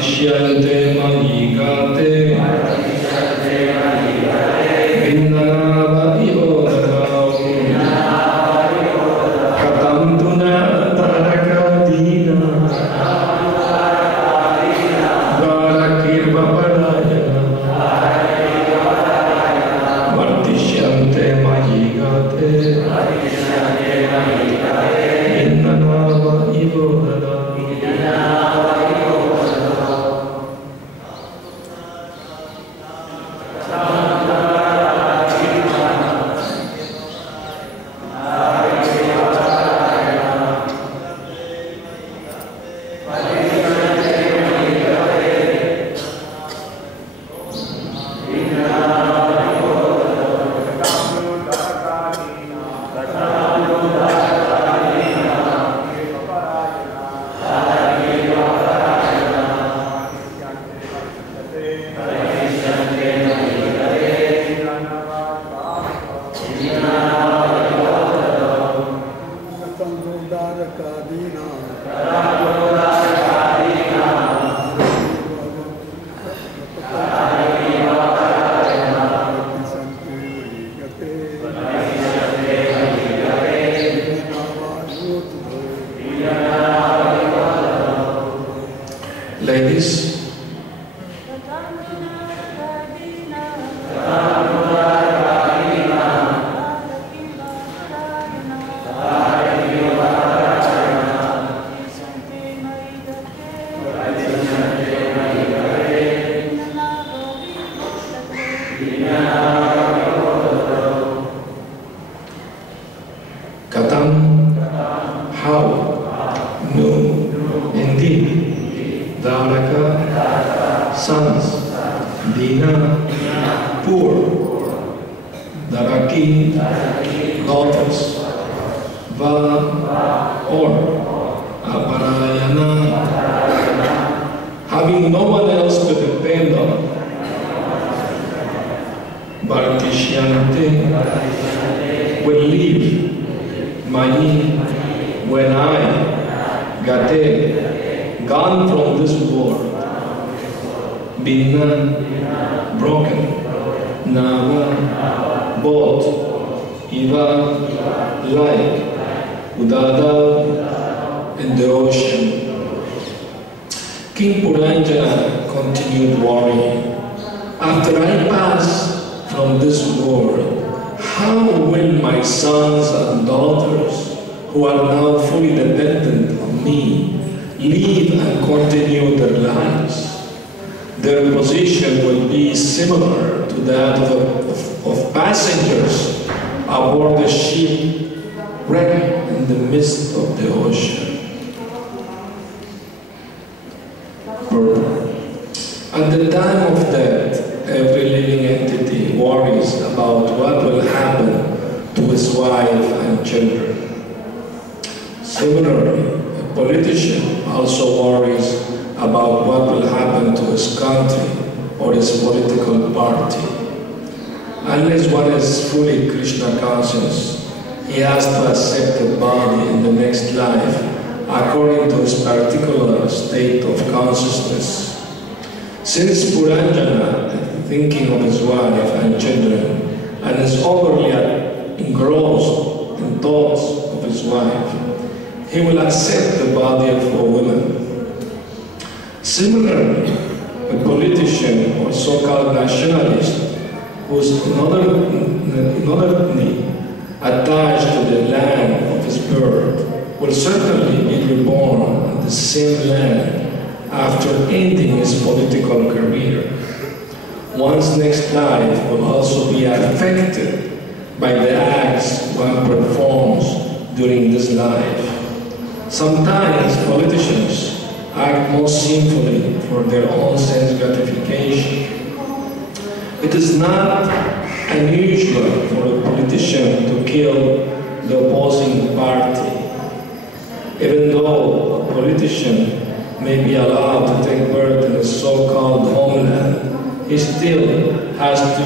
Vartishyante Mahigate Vinnava Iyodhanam Katam Tuna Tarakadina Varakirva Padayana Vartishyante Mahigate Vinnava Iyodhanam. Ladies, Katam, how? No, indeed. Dharaka, sons. Dina, poor. Dharaki, daughters. Va, or. Aparayana, having no one else to depend on. Vartishyante, will leave. Mani, when I, Gate, gone from this world. Binna, broken. Nava, bought. Iva, like. Udada, in the ocean. King Puranjana continued worrying. After I pass from this world, how will my sons and daughters, who are now fully dependent on me, live and continue their lives? Their position will be similar to that of passengers aboard a ship wrecked in the midst of the ocean. At the time of death, every living entity worries about what will happen to his wife and children. Similarly, a politician also worries about what will happen to his country or his political party. Unless one is fully Krishna conscious, he has to accept a body in the next life according to his particular state of consciousness. Since Puranjana is thinking of his wife and children and is overly engrossed in thoughts of his wife, he will accept the body of a woman. Similarly, a politician or so-called nationalist who is inordinately attached to the land of his birth will certainly be reborn in the same land after ending his political career. One's next life will also be affected by the acts one performs during this life. Sometimes politicians act more sinfully for their own sense gratification. It is not unusual for a politician to kill the opposing party. Even though a politician may be allowed to take birth in a so-called homeland, he still has to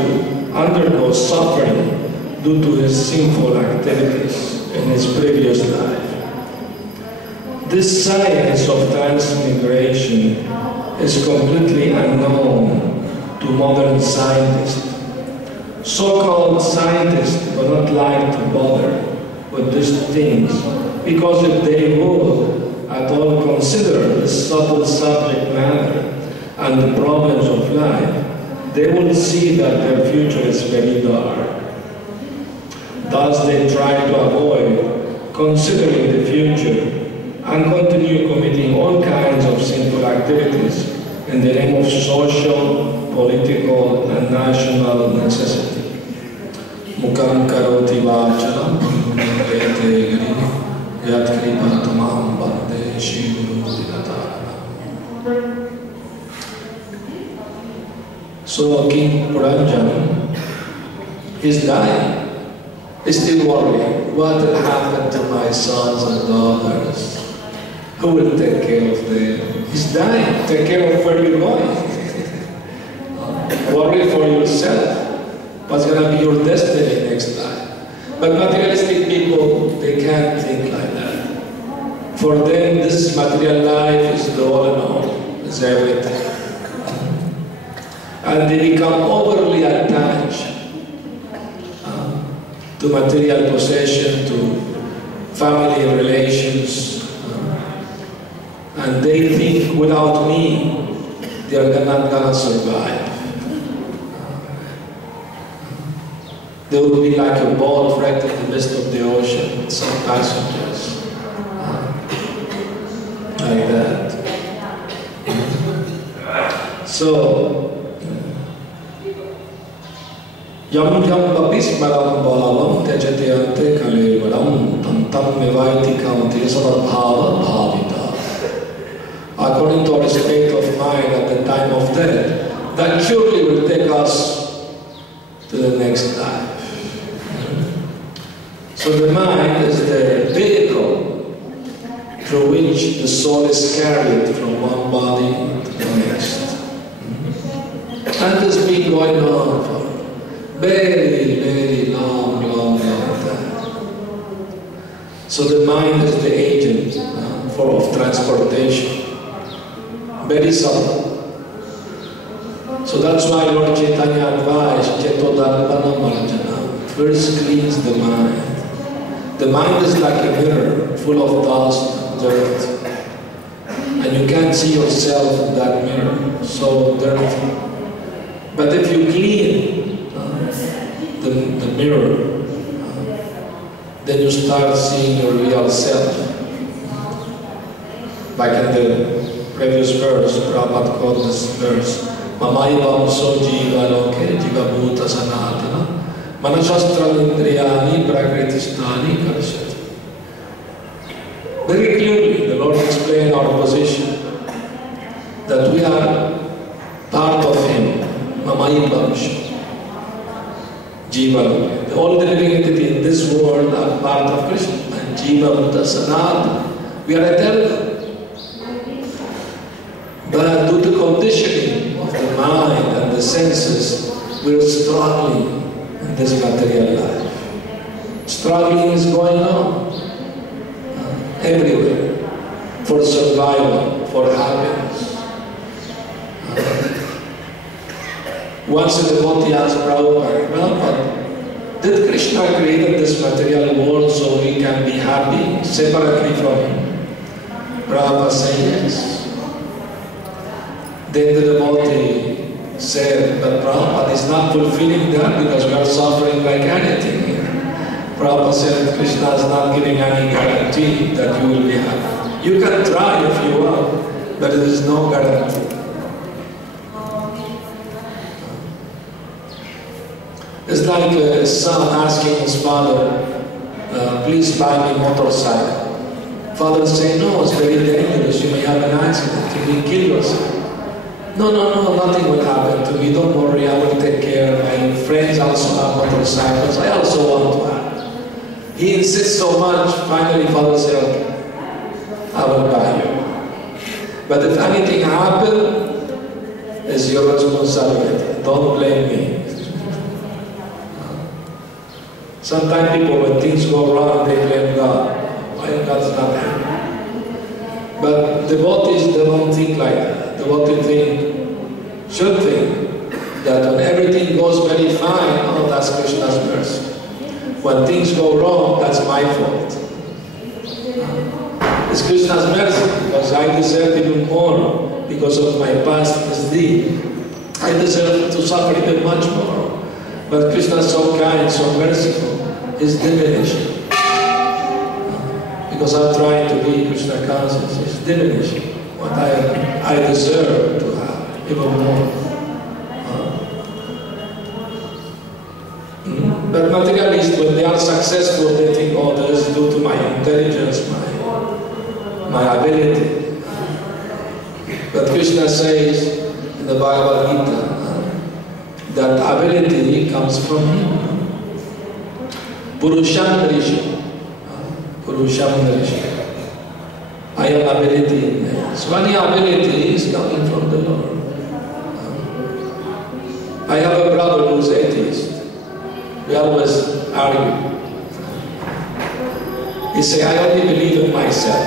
undergo suffering due to his sinful activities in his previous life. This science of transmigration is completely unknown to modern scientists. So-called scientists do not like to bother with these things, because if they would at all consider the subtle subject matter and the problems of life, they will see that their future is very dark. Thus they try to avoid considering the future and continue committing all kinds of sinful activities in the name of social, political, and national necessity. Mukam karoti vachalam vete gari yat kripatamam bande shivuru dinatana. So King Puranjan is dying. He's still worrying, what will happen to my sons and daughters? Who will take care of them? He's dying. Take care of where you're going. Worry for yourself. What's going to be your destiny next time? But materialistic people, they can't think like that. For them, this material life is the all in all, is everything. And they become overly attached to material possession, to family relations, and they think without me, they are not going to survive. They will be like a boat wrecked in the midst of the ocean with some passengers, like that. So, Yam yam vapis maram bhavam tejate ante kalevaram tam tam mevaiti kaunte sarabhava bhavita. According to our state of mind at the time of death, that surely will take us to the next life. So the mind is the vehicle through which the soul is carried from one body to the next. And this has been going on for very, very long time. So the mind is the agent of transportation. Very subtle. So that's why Lord Chaitanya advised, Chetodalpana Marjana, first cleanse the mind. The mind is like a mirror full of dust, dirt. And you can't see yourself in that mirror, so dirty. But if you clean the mirror, then you start seeing your real self. Like in the previous verse, Prabhupada called this verse, Mamaivam so jiva loke jiva bhuta sanatana manashastra indriyani prakritistani karishati. Very clearly, the Lord explained our position, that we are part of Him, Mamaivam so. Jiva, all the living entity in this world are part of Krishna. And Jiva Bhuta Sanatana, we are eternal. But due to conditioning of the mind and the senses, we are struggling in this material life. Struggling is going on everywhere for survival, for happiness. Once a devotee asked Prabhupada, did Krishna create this material world so we can be happy separately from Him? Prabhupada said yes. Then the devotee said, but Prabhupada is not fulfilling that because we are suffering like anything here. Prabhupada said, Krishna is not giving any guarantee that you will be happy. You can try if you want, but there is no guarantee. It's like a son asking his father, please buy me a motorcycle. Father saying, no, it's very dangerous, you may have an accident, you may kill yourself. No, nothing will happen to me, don't worry, I will take care. My friends also have motorcycles, I also want to have. He insists so much, finally father said, okay, I will buy you. But if anything happens, it's your responsibility, don't blame me. Sometimes people, when things go wrong, they blame God. Why God's not happy? But devotees, they don't think like that. Devotees think mine, oh, that's Krishna's mercy. When things go wrong, that's my fault. It's Krishna's mercy because I deserve even more because of my past misdeed. I deserve to suffer even much more. But Krishna is so kind, so merciful. He's diminishing. Because I'm trying to be Krishna conscious. He's diminishing what I deserve to have even more. But materialists, when they are successful, they think, oh, that is due to my intelligence, my ability. But Krishna says in the Bhagavad Gita that ability comes from him. Purusham Rishi. Purusham Rishi. I have ability in me. So any ability is coming from the Lord. I have a brother who's atheist. We always argue. He says, I only believe in myself.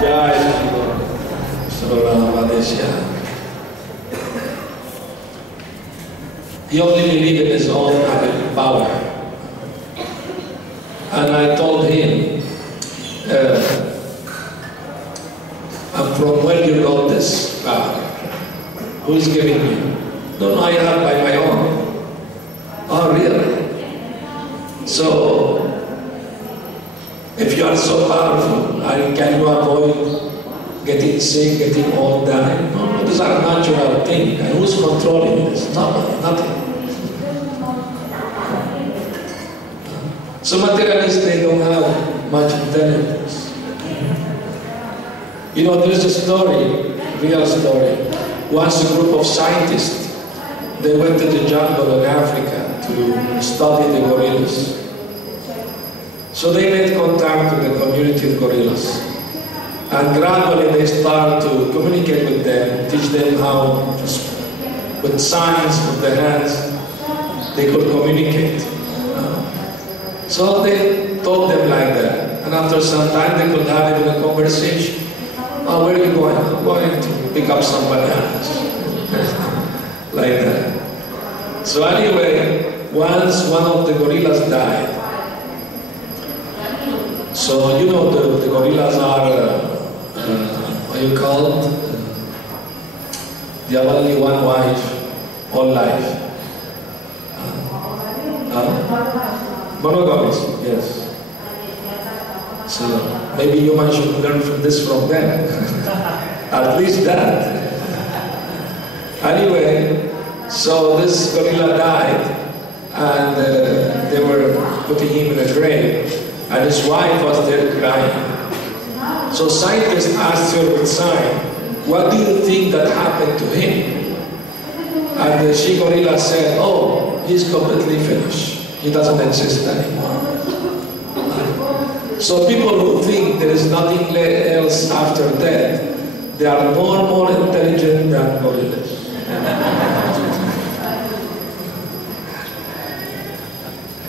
Jai He only believes in his own power. And I told him, and from where you got this power? Who is giving me? No, I have by my own. Oh, really? So, if you are so powerful, can you avoid getting sick, getting old, dying? No, these are natural things. And who's controlling this? Nobody, nothing. So materialists, they don't have much intelligence. You know, there's a story, real story. Once a group of scientists, they went to the jungle in Africa to study the gorillas. So they made contact with the community of gorillas. And gradually they start to communicate with them, teach them how, with signs, with their hands, they could communicate. So they taught them like that. And after some time they could have even a conversation. Oh, where are you going? I'm going to pick up some bananas. Like that. So anyway, once one of the gorillas died. So you know the gorillas are, what you call it? They have only one wife, all life. Monogamous, yes. So maybe you might should learn from this from them. At least that. Anyway, so this gorilla died, and they were putting him in a grave, and his wife was there crying. So scientists asked her with sign, what do you think that happened to him? And the she gorilla said, oh, he's completely finished. He doesn't exist anymore. So people who think there is nothing else after death, they are more intelligent than gorillas.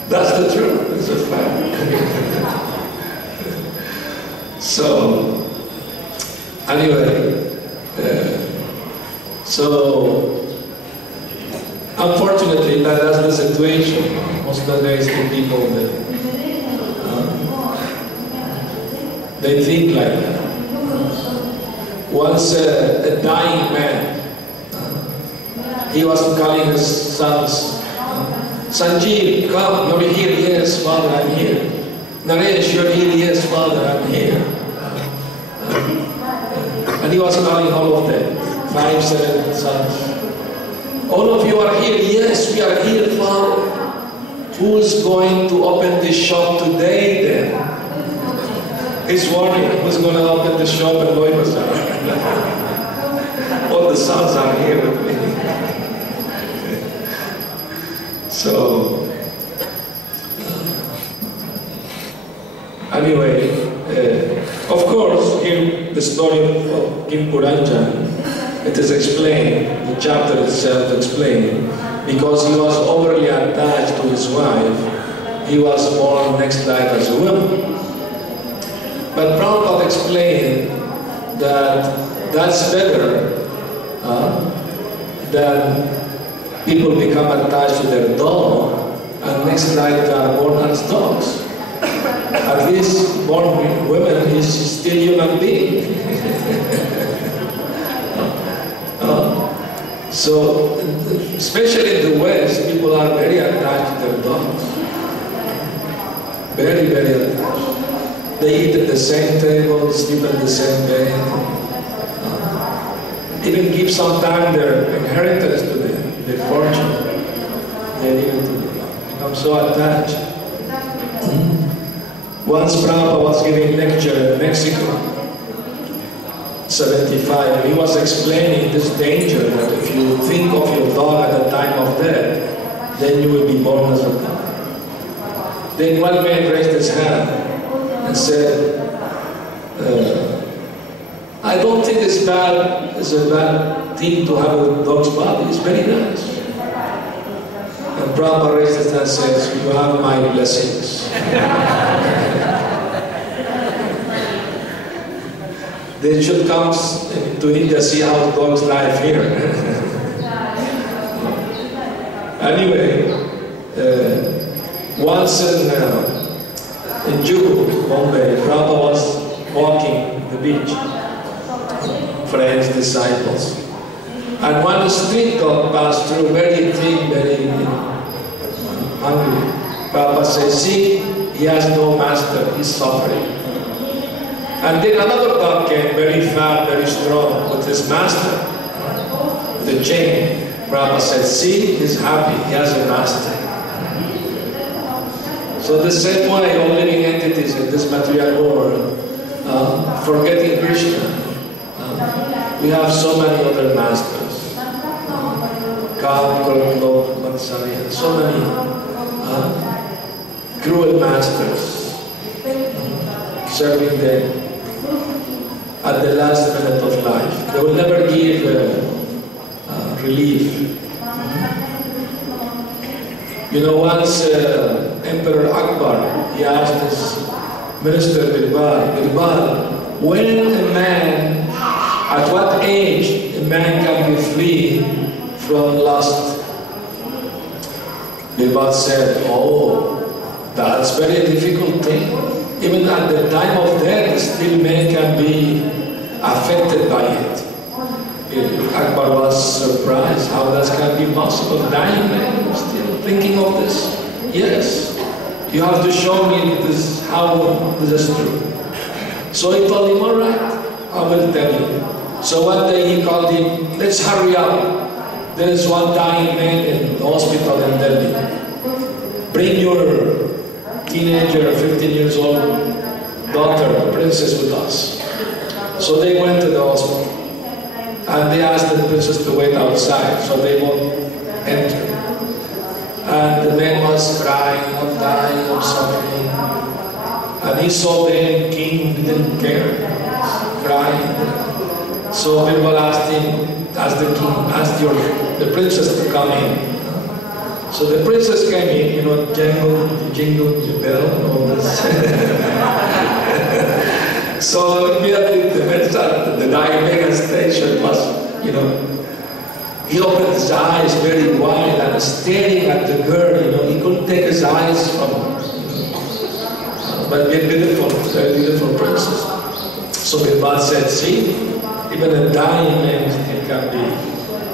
That's the truth. It's a fact. So, anyway, unfortunately, that's the situation. Most of the days, the people they think like that. Once a dying man, he was calling his sons, Sanjeev, come, you're here. Yes, Father, I'm here. Naresh, you're here. Yes, Father, I'm here. And he was calling all of them, 5, 7 sons. All of you are here. Yes, we are here, Father. Who is going to open this shop today then? He's warning, who's going to open the shop in Loy Bazaar? All the sons are here with me. So, anyway, of course, in the story of Kim Puranjan, it is explained, the chapter itself explained, because he was overly attached to his wife, he was born next life as a woman. But Prabhupada explained that that's better than people become attached to their dog, and next life they are born as dogs. At least born women is still human being. So, especially in the West, people are very attached to their dogs. Very, very attached. They eat at the same table, sleep at the same bed. Even give sometime their inheritance to them, their fortune. They even become so attached. Once Prabhupada was giving a lecture in Mexico, 75, he was explaining this danger that if you think of your dog at the time of death, then you will be born as a dog. Then one man raised his hand and said, I don't think it's a bad thing to have a dog's body. It's very nice. And Prabhupada raised his hand and says, you have my blessings. They should come to India, see how dogs live here. Anyway, once in Juhu, Bombay, Prabhupada was walking the beach, friends, disciples. And one street dog passed through, very thin, very hungry. Prabhupada says, see, he has no master, he's suffering. And then another dog came, very fat, very strong, with his master, the chain. Prabhupada said, see, he's happy, he has a master. So the same way, all living entities in this material world, forgetting Krishna, we have so many other masters. Kam, Kram, Lok, Matsari, and so many cruel masters serving them at the last minute of life. They will never give relief. You know, once Emperor Akbar, he asked his minister Birbal, when a man, at what age a man can be free from lust? Birbal said, oh, that's a very difficult thing. Even at the time of death, still man can be affected by it. Akbar was surprised how that can be possible. Dying man still thinking of this. Yes, you have to show me this, how this is true. So he told him, all right, I will tell you. So one day he called him, let's hurry up. There is one dying man in the hospital in Delhi. Bring your teenager, 15 years old daughter, princess, with us. So they went to the hospital and they asked the princess to wait outside, so they won't enter. And the man was crying, I'm dying, I'm suffering. And he saw the king, didn't care, crying. So people asked him, asked the king, asked the princess to come in. So the princess came in, you know, jingle the bell and all this. So immediately the man started, the dying man station was, you know, he opened his eyes very wide and staring at the girl, you know, he couldn't take his eyes from her. But very beautiful princess. So Birbal said, see, even a dying man still can be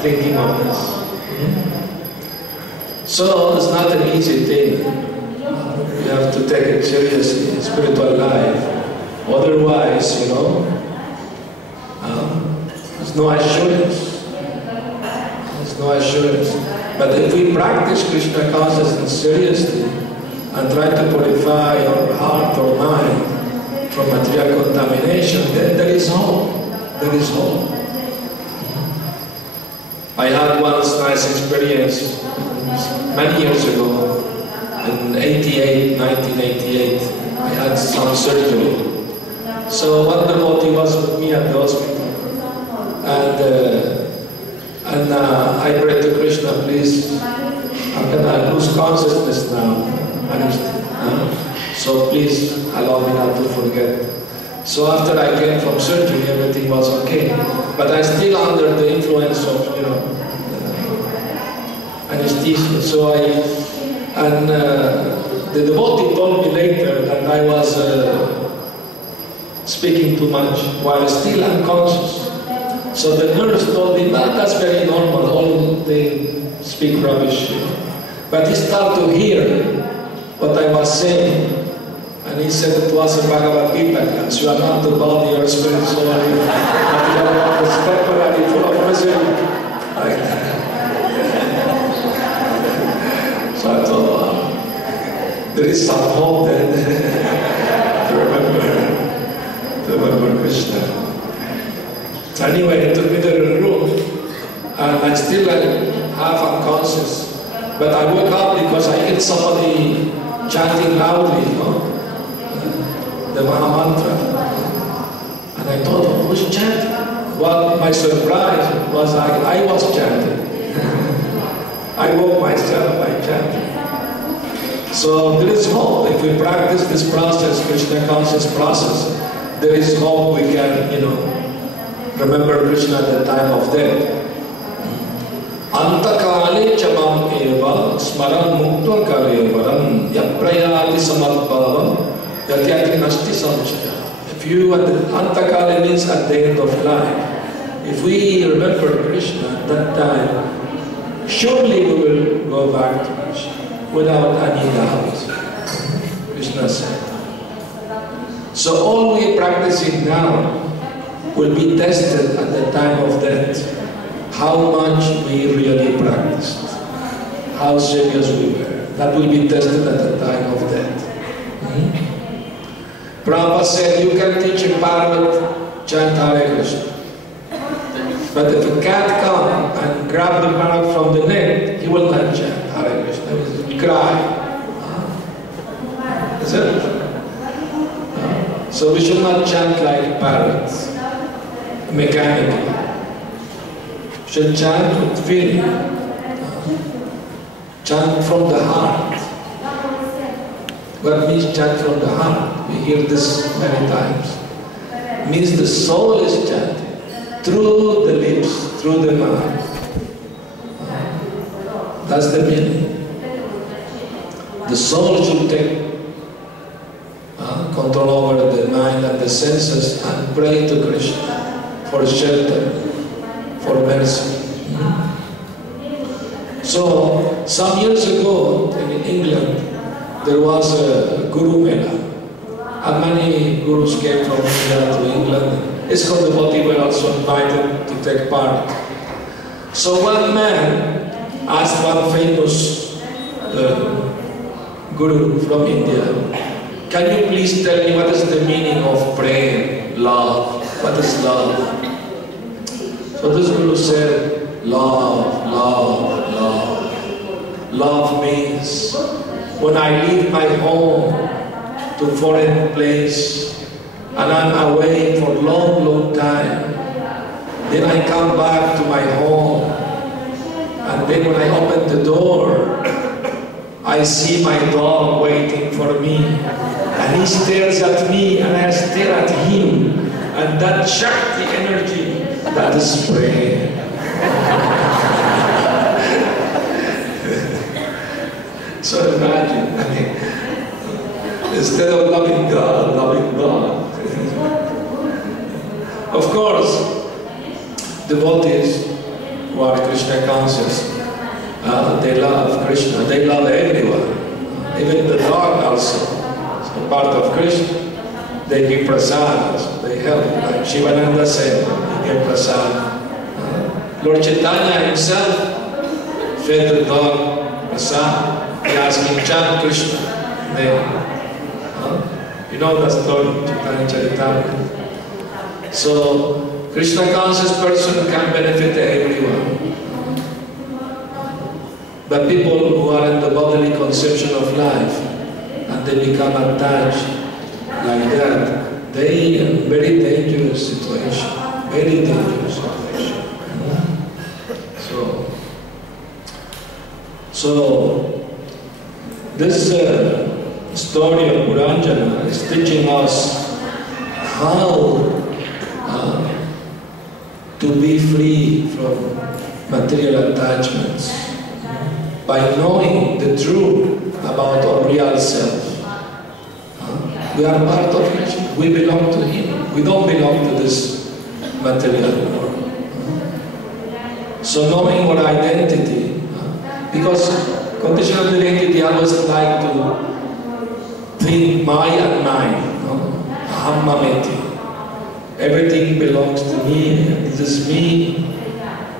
thinking of this. So it's not an easy thing. You have to take it seriously in spiritual life. Otherwise, you know, there's no assurance. There's no assurance. But if we practice Krishna consciousness seriously and try to purify our heart or mind from material contamination, then there is hope. There is hope. I had one nice experience many years ago, in 1988, I had some surgery. So one devotee was with me at the hospital, and I prayed to Krishna, please, I'm gonna lose consciousness now, so please allow me not to forget. So after I came from surgery, everything was okay, but I still under the influence of, you know, anesthesia. So the devotee told me later that I was speaking too much while still unconscious. So the nurse told me, that's very normal, all they speak rubbish. But he started to hear what I was saying. And he said it was a Bhagavad Gita class. You are not the body or spirit, soul, but you are temporary, full of misery. Like that. So I thought, wow, there is some hope then to remember Krishna. Anyway, he took me to the room, and I'm still half unconscious. But I woke up because I heard somebody chanting loudly, the Maha Mantra. And I thought, who's chanting? Well, my surprise was I was chanting. I woke myself by chanting. So there is hope. If we practice this process, Krishna conscious process, there is hope we can, remember Krishna at the time of death. Antakale chamam eva smaran mukta kalevaram yaprayati samadbhavam yatyati nasti samchaya. If you at the Antakale means at the end of life, if we remember Krishna at that time, surely we will go back to Krishna without any doubt. Krishna said. So all we are practicing now will be tested at the time of death. How much we really practiced, how serious we were. That will be tested at the time of death. Prabhupada said, you can teach a parrot chant Hare Krishna. But if a cat comes and grab the parrot from the neck, he will not chant Hare Krishna. He will cry. Is it? So we should not chant like parrots, mechanically. We should chant with feeling. Chant from the heart. What means chant from the heart? We hear this many times. It means the soul is chanting through the lips, through the mouth. That's the meaning. The soul should take control over the mind and the senses and pray to Krishna for shelter, for mercy. So, some years ago in England, there was a Guru Mela. And many gurus came from India to England. ISKCON devotees were also invited to take part. So one man asked one famous guru from India, can you please tell me what is the meaning of prayer, love? What is love? So this guru said, love, love, love. Love means when I leave my home to foreign place and I'm away for long, long time, then I come back to my home, and then when I open the door, I see my dog waiting for me, and he stares at me and I stare at him, and that Shakti energy, that is prayer. So imagine, instead of loving God, loving God. Of course, devotees who are Krishna conscious, they love Krishna, they love everyone, even the dog also. So part of Krishna, they give prasad, so they help. Like Shivananda said, he gave prasad. Lord Chaitanya himself fed the dog prasad. He asked him, chant Krishna. Then, you know the story, Chaitanya Charitamrita. So, Krishna conscious person can benefit everyone. But people who are in the bodily conception of life and they become attached like that, they are in a very dangerous situation. Very dangerous situation. So this story of Puranjana is teaching us how to be free from material attachments. by knowing the truth about our real self. We are part of Him. We belong to Him. We don't belong to this material world. So knowing our identity, because conditional identity always like to think my and mine, aham mameti. Everything belongs to me, this is me.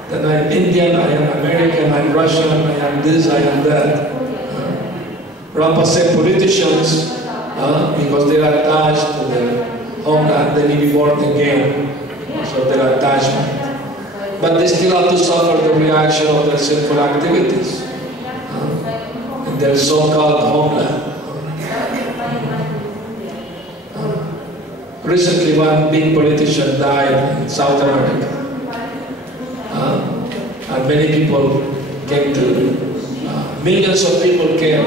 That I'm Indian, I am American, I'm Russian, I am this, I am that. Prabhupada said politicians, because they are attached to their homeland, they need to be born again, so their attachment. But they still have to suffer the reaction of their sinful activities in their so-called homeland. Recently, one big politician died in South America. And many people came to, millions of people came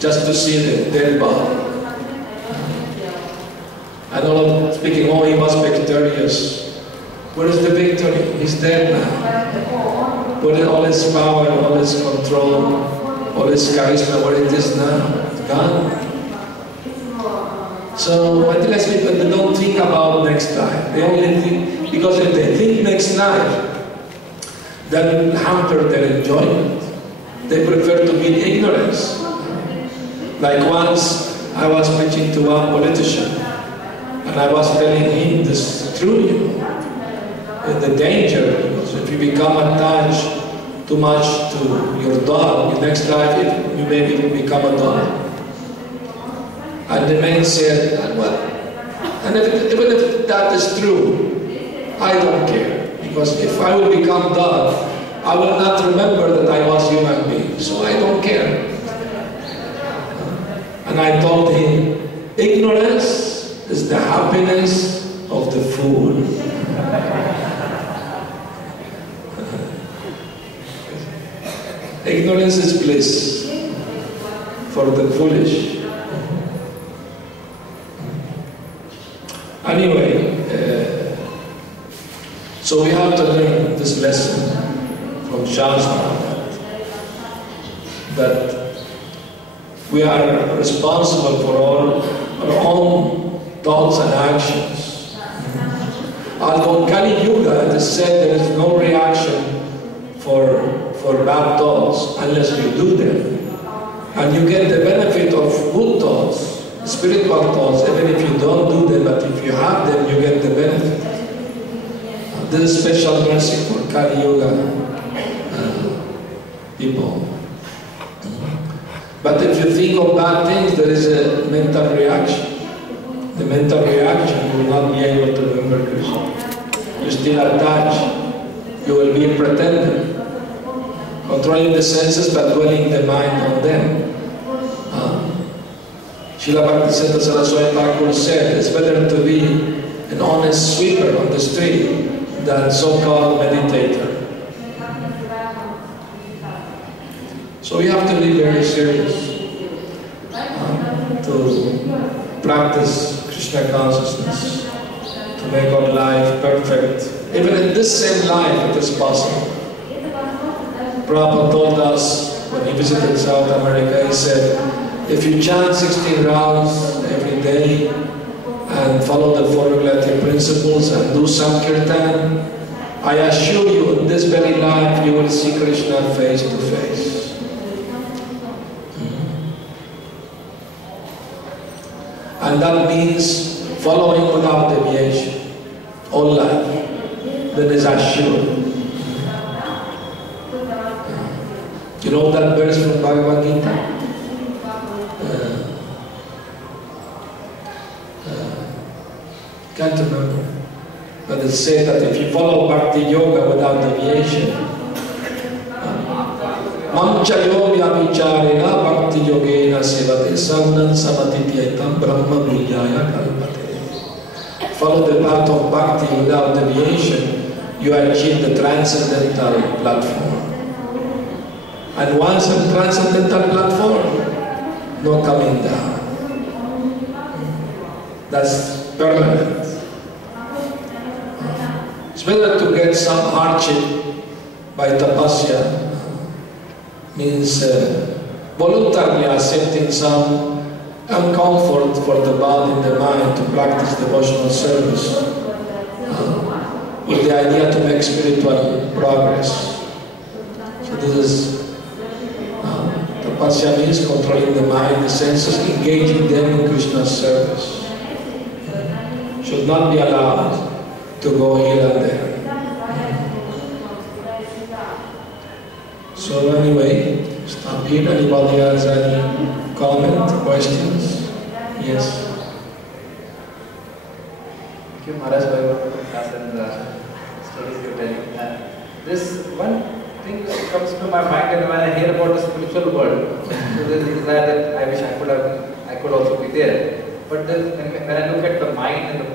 just to see the dead body. And all of them speaking, oh, he was victorious. Where is the victory? He's dead now. Where is all his power, all his control, all his charisma, where it is now? It's gone. So I tell people, they don't think about next life. They only think, because if they think next life, that will hamper their enjoyment. They prefer to be in ignorance. Like once I was preaching to one politician, and I was telling him this is true, the danger, because if you become attached too much to your dog, in next life you maybe become a dog. And the man said, well, and even if that is true, I don't care. Because if I will become dog, I will not remember that I was human being. So I don't care. And I told him, ignorance is the happiness of the fool. Ignorance is bliss for the foolish. Anyway, so we have to learn this lesson from Shastra, that we are responsible for all our own thoughts and actions. Although in Kali Yuga it is said there is no reaction for bad thoughts unless you do them. And you get the benefit of good thoughts, spiritual thoughts, even if you don't do them, but if you have them, you get the benefit. This is special mercy for Kali Yuga people. But if you think of bad things, there is a mental reaction. The mental reaction, you will not be able to remember Krishna. You still attached. You will be a pretender, controlling the senses but dwelling the mind on them. Srila Bhaktisiddhanta Saraswati Thakur said, it's better to be an honest sweeper on the street than so-called meditator. So we have to be very serious to practice Krishna consciousness, to make our life perfect. Even in this same life it is possible. Prabhupada told us when he visited South America, he said, if you chant 16 rounds every day and follow the 4 regulative principles and do some kirtan, I assure you in this very life you will see Krishna face to face. And that means following without deviation, all life. That is assured. You know that verse from Bhagavad Gita? Can't remember. But it says that if you follow Bhakti Yoga without deviation, Mamcha Yoga Vicharena Bhakti Yogena Sevate Sagunan Samatityatam Brahma Vijaya Kalpate. Follow the path of Bhakti without deviation, you achieve the transcendental platform. And once on transcendental platform, no coming down. That's permanent. It's better to get some hardship by tapasya means voluntarily accepting some uncomfort for the body and the mind to practice devotional service with the idea to make spiritual progress. So this is tapasya means controlling the mind, the senses, engaging them in Krishna's service. Should not be allowed to go here and there. So anyway, stop here. Anybody has any comment, questions? Yes. Thank you, Maharaj, for your class and stories you're telling. This one thing which comes to my mind when I hear about the spiritual world. So there is a desire that I wish I could also be there. But when I look at the mind and the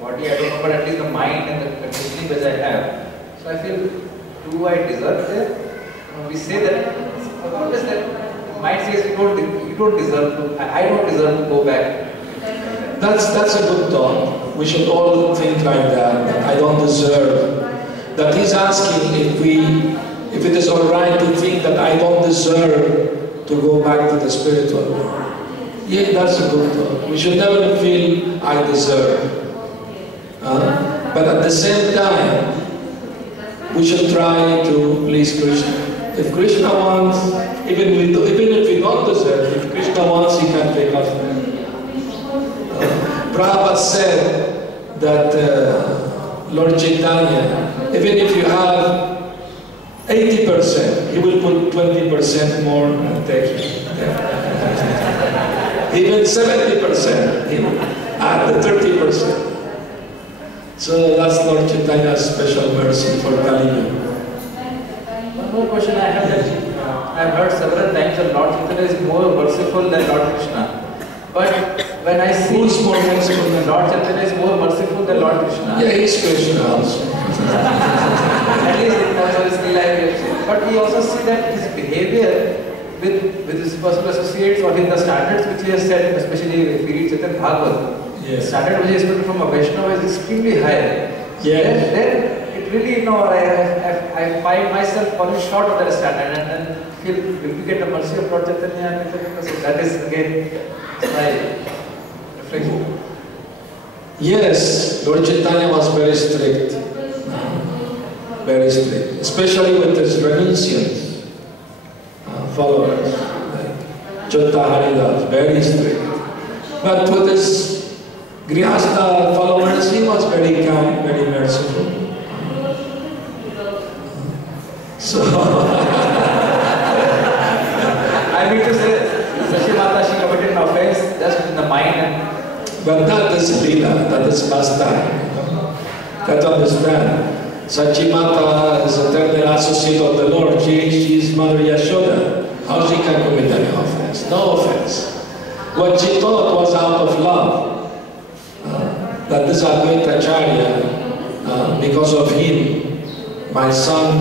body, I don't know, but at least the mind and the conditioning which I have. So I feel, do I deserve there? We say that, always that mind says you don't deserve to, I don't deserve to go back. That's a good thought. We should all think like that I don't deserve. That he's asking if it is alright to think that I don't deserve to go back to the spiritual world. Yeah, that's a good thought. We should never feel I deserve. But at the same time, we should try to please Krishna. If Krishna wants, even if we don't deserve, if Krishna wants, he can take us there. Prabhupada said that Lord Chaitanya, even if you have 80%, he will put 20% more and take it. Even 70%, he will add the 30%. So that's Lord Chaitanya's special mercy for Kali Yuga. One more question I have that I've heard several times that Lord Chaitanya is more merciful than Lord Krishna. But when I see who's more merciful than Lord Chaitanya is more merciful than Lord Krishna. Yeah, he's Krishna also. At least in terms of his life. But we also see that his behavior with his personal associates or in the standards which he has set, especially if we read Chaitanya Bhagavatam. The standard which is expected from a Vaishnava is extremely high. Yeah. Then it really, I find myself falling short of that standard and then feel replicate the mercy of Lord Chaitanya. So that is again my reflection. Yes, Lord Chaitanya was very strict. Very strict. Especially with his renunciants, followers. Like Jota Haridas, very strict. But with his Grihastha followers, he was very kind, very merciful. So I mean to say, Sashi Mata, she committed an offense just in the mind. But that is Leela, that is pastime. That to understand. Sachi Mata is a eternal associate of the Lord. She is Mother Yashoda. How she can commit any offense? No offense. What she taught was out of love. That this Advaita Acharya, because of him, my son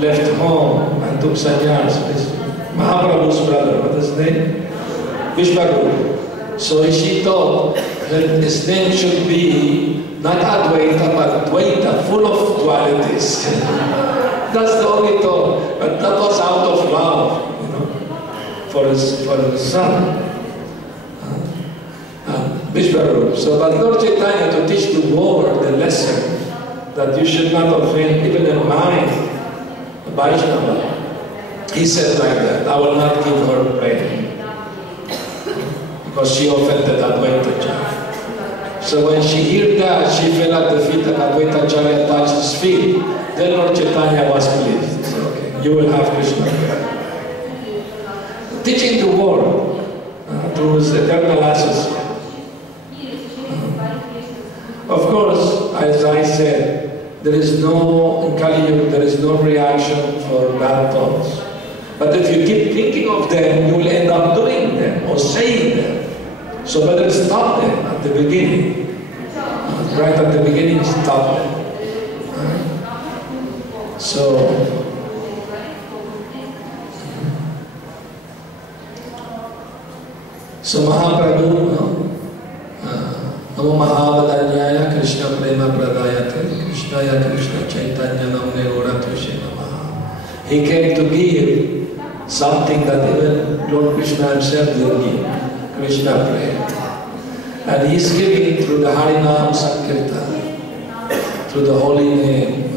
left home and took sannyas. Mahaprabhu's brother, what is his name? Vishvaru. So she thought that his name should be not Advaita, but Dvaita, full of dualities. That's the only thought. But that was out of love, for his son. Vishvaru. So, but Lord Chaitanya, to teach the world the lesson that you should not offend even a mind, a Vaishnava, he said like that, I will not give her pain because she offended Advaita Acharya. So when she heard that, she fell at the feet of Advaita Acharya, touched his feet. Then Lord Chaitanya was pleased. He said, okay, you will have Krishna. Teaching the world through his eternal associate. Of course, as I said, there is no, in Kali Yuga, there is no reaction for bad thoughts. But if you keep thinking of them, you will end up doing them or saying them. So better stop them at the beginning. Right at the beginning, stop them. So Mahaprabhu, Namo Mahavadanyaya Krishna Prema Pradayate Krishnaya Krishna Chaitanya Namne Oratushe Namaha. He came to give something that even Lord Krishna himself didn't give. Krishna prayed. And he's giving through the Harinam Sankirtan, through the holy name.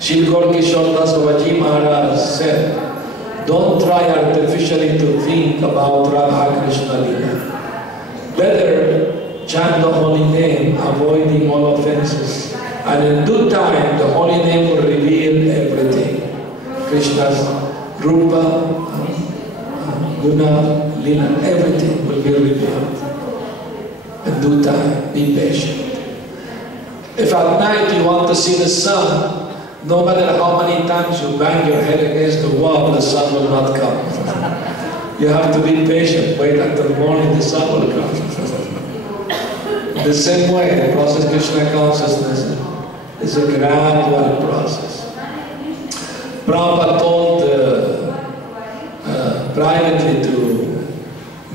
Shri Gaur Kishore Das Babaji Maharaj said, don't try artificially to think about Radha Krishna Lila. Better chant the holy name, avoiding all offenses. And in due time, the holy name will reveal everything. Krishna's Rupa, Guna, Lila, everything will be revealed. In due time, be patient. If at night you want to see the sun, no matter how many times you bang your head against the wall, the sun will not come. You have to be patient. Wait until the morning, the sun will come. The same way, the process of Krishna consciousness is a gradual process. Prabhupada told privately to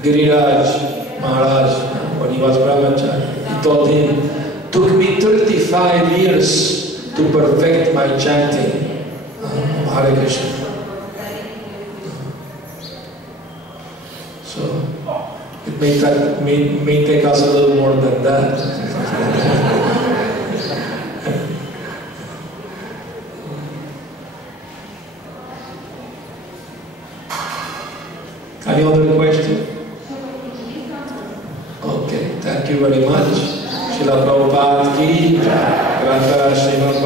Giriraj Maharaj when he was brahmachari. He told him, took me 35 years to perfect my chanting Hare Krishna. So it may take us a little more than that. Any other question? Okay, thank you very much. Srila Prabhupada ki, Grantha Srimad